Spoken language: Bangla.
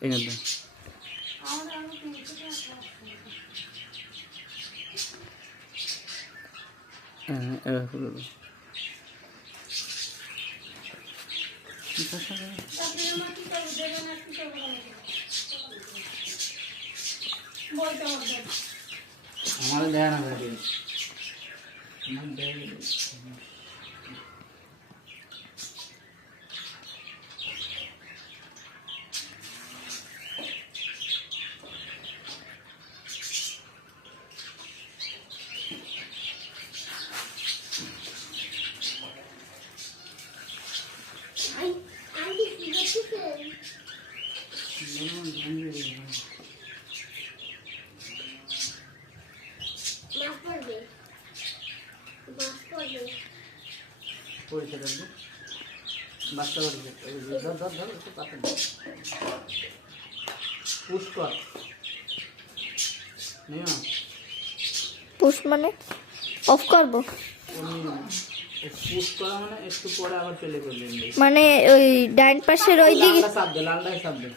এখানে আমাদের দেয় না গাড়ি পুশ মানে অফ করবো মানে একটু পরে আবার প্লে করবেন মানে ওই ডাইন পাশের ওই দিকে লালটা চাপ দে